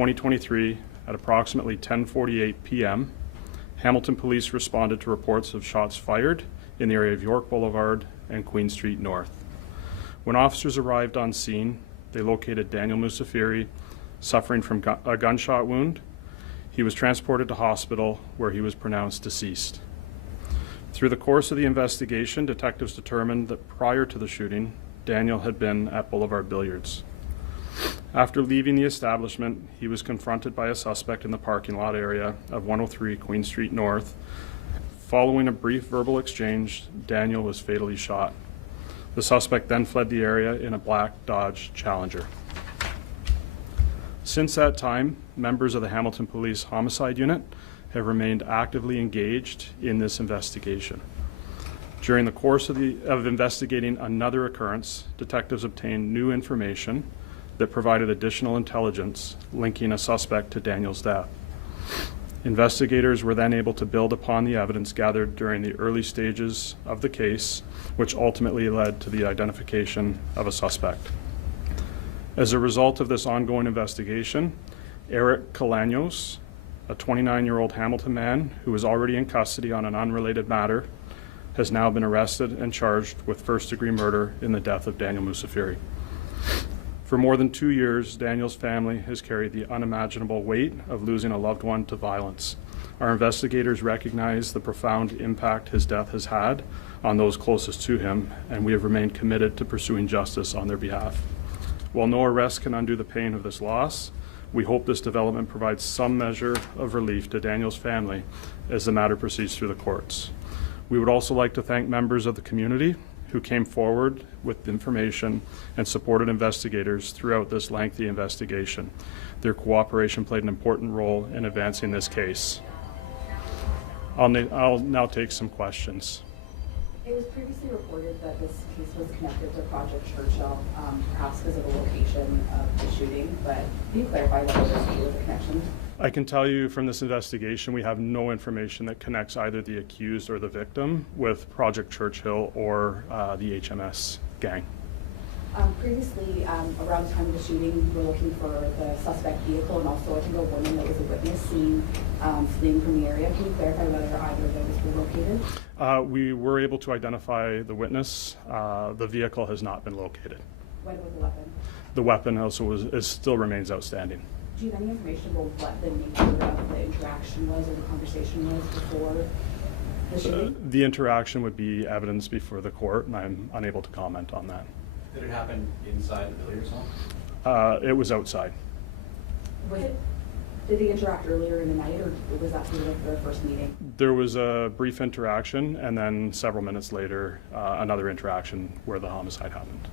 2023, at approximately 10:48 p.m., Hamilton Police responded to reports of shots fired in the area of York Boulevard and Queen Street North. When officers arrived on scene, they located Daniel Musafiri suffering from a gunshot wound. He was transported to hospital where he was pronounced deceased. Through the course of the investigation, detectives determined that prior to the shooting, Daniel had been at Boulevard Billiards. After leaving the establishment, he was confronted by a suspect in the parking lot area of 103 Queen Street North. Following a brief verbal exchange, Daniel was fatally shot. The suspect then fled the area in a black Dodge Challenger. Since that time, members of the Hamilton Police Homicide Unit have remained actively engaged in this investigation. During the course of investigating another occurrence, detectives obtained new information that provided additional intelligence linking a suspect to Daniel's death. Investigators were then able to build upon the evidence gathered during the early stages of the case, which ultimately led to the identification of a suspect. As a result of this ongoing investigation, Eric Colaños, a 29-year-old Hamilton man who was already in custody on an unrelated matter, has now been arrested and charged with first-degree murder in the death of Daniel Musafiri. For more than 2 years, Daniel's family has carried the unimaginable weight of losing a loved one to violence. Our investigators recognize the profound impact his death has had on those closest to him, and we have remained committed to pursuing justice on their behalf. While no arrest can undo the pain of this loss, we hope this development provides some measure of relief to Daniel's family as the matter proceeds through the courts. We would also like to thank members of the community who came forward with information and supported investigators throughout this lengthy investigation. Their cooperation played an important role in advancing this case. I'll now take some questions. It was previously reported that this case was connected to Project Churchill, perhaps because of the location of the shooting, but can you clarify whether there was a connection? I can tell you from this investigation, we have no information that connects either the accused or the victim with Project Churchill or the HMS gang. Previously, around the time of the shooting, we were looking for the suspect vehicle and also I think a woman that was a witness seen fleeing from the area. Can you clarify whether either of those were located? We were able to identify the witness. The vehicle has not been located. What about the weapon? The weapon also still remains outstanding. Do you have any information about what the nature of the interaction was or the conversation was before the shooting? The interaction would be evidence before the court, and I'm unable to comment on that. Did it happen inside the billiards hall? It was outside. Did they interact earlier in the night, or was that through their first meeting? There was a brief interaction, and then several minutes later, another interaction where the homicide happened.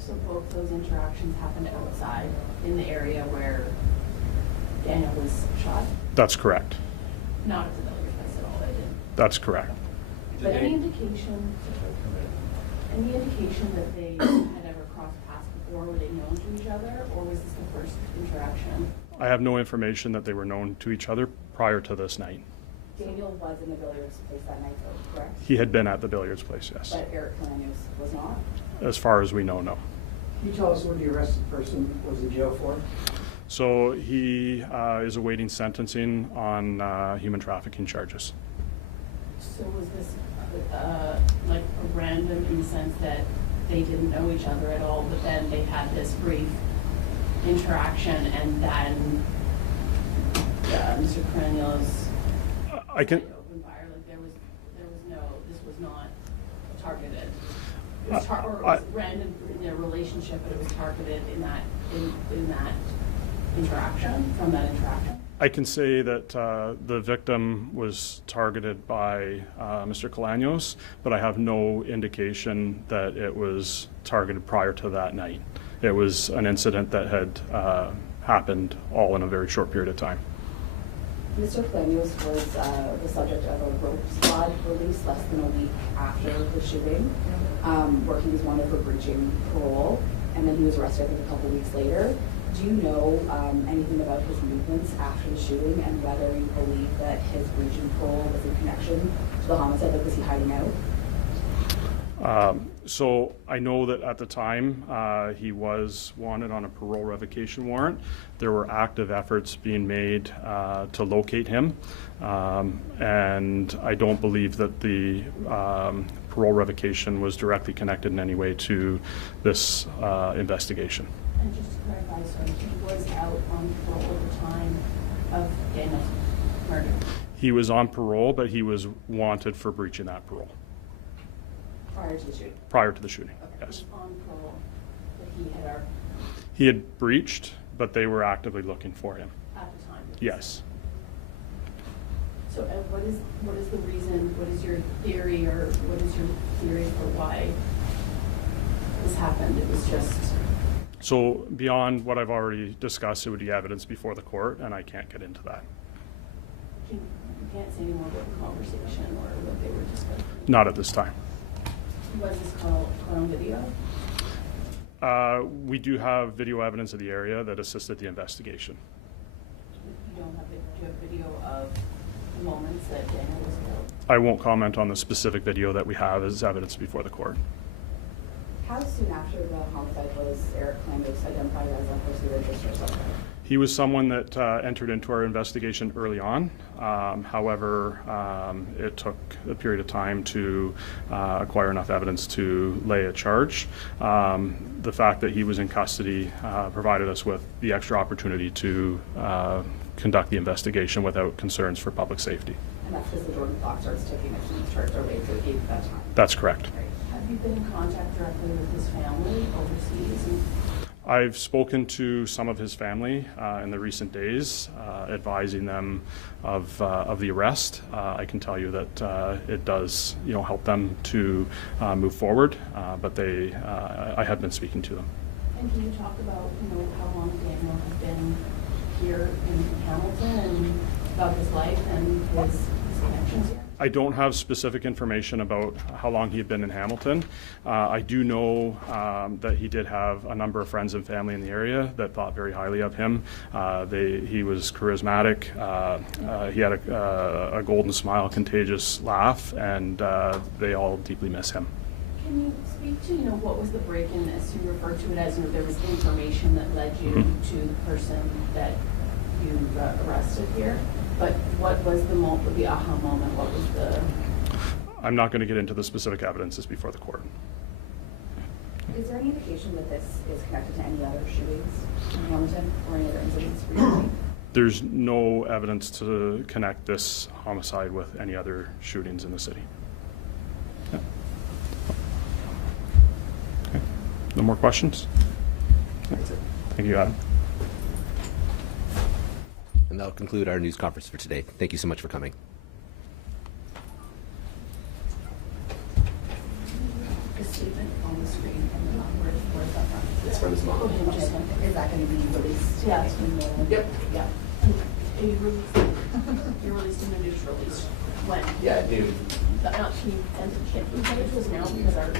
So both those interactions happened outside in the area where Daniel was shot? That's correct. Not at the billiards place at all, they didn't? That's correct. But any indication that they had ever crossed paths before? Were they known to each other, or was this the first interaction? I have no information that they were known to each other prior to this night. Daniel was in the billiards place that night, though, correct? He had been at the billiards place, yes. But Eric Colaños was not? As far as we know, no. Can you tell us what the arrested person was in jail for? So he is awaiting sentencing on human trafficking charges. So was this like a random in the sense that they didn't know each other at all, but then they had this brief interaction and then Mr. Colaños opened fire? Like there was no, this was not targeted. It was or it was random in their relationship, but it was targeted in that interaction, from that interaction? I can say that the victim was targeted by Mr. Colaños, but I have no indication that it was targeted prior to that night. It was an incident that had happened all in a very short period of time. Mr. Colaños was the subject of a rope squad release less than a week after the shooting, where he was wanted for breaching parole, and then he was arrested I think a couple weeks later. Do you know anything about his movements after the shooting and whether you believe that his breaching parole was in connection to the homicide? Like, was he hiding out? So I know that at the time he was wanted on a parole revocation warrant. There were active efforts being made to locate him, and I don't believe that the parole revocation was directly connected in any way to this investigation. And just to clarify, so he was out on parole at the time of Daniel's murder? He was on parole, but he was wanted for breaching that parole. Prior to the shooting? Prior to the shooting, Okay. yes. He was on parole, but he had already, He had breached, but they were actively looking for him. at the time? Yes. So what is the reason, what is your theory, or what is your theory for why this happened? It was just... So beyond what I've already discussed, it would be evidence before the court, and I can't get into that. You can't say any more about the conversation or what they were discussing? Not at this time. Was this caught on video? We do have video evidence of the area that assisted the investigation. You don't have, do you have video of the moments that Daniel was killed? I won't comment on the specific video that we have as evidence before the court. How soon after the homicide was Eric Kleindick's identified as a person of interest or suspect? He was someone that entered into our investigation early on. However, it took a period of time to acquire enough evidence to lay a charge. The fact that he was in custody provided us with the extra opportunity to conduct the investigation without concerns for public safety. And that's because the Jordan clock starts ticking as soon as charged are laid, so it gave you that time. That's correct. Right. Have you been in contact directly with his family overseas? And I've spoken to some of his family in the recent days, advising them of the arrest. I can tell you that it does, help them to move forward. But I have been speaking to them. And can you talk about, how long Daniel has been here in Hamilton and about his life and his connections here? I don't have specific information about how long he had been in Hamilton. I do know that he did have a number of friends and family in the area that thought very highly of him. He was charismatic. He had a golden smile, contagious laugh, and they all deeply miss him. Can you speak to, what was the break-in, as you referred to it as, there was information that led you to the person that you arrested here? But what was the aha moment? What was the... I'm not going to get into the specific evidences before the court. Is there any indication that this is connected to any other shootings in Hamilton or any other incidents recently? There's no evidence to connect this homicide with any other shootings in the city. Yeah. Okay. No more questions? That's it. Thank you, Adam. And that'll conclude our news conference for today. Thank you so much for coming. The statement on the screen and then where's that from? It's from his mom. Okay, just one thing. Is that going to be released? Yeah, it's in the... Yep. Yeah. And you released, you're releasing the news release when? Yeah, dude. Can you send it to us now because our...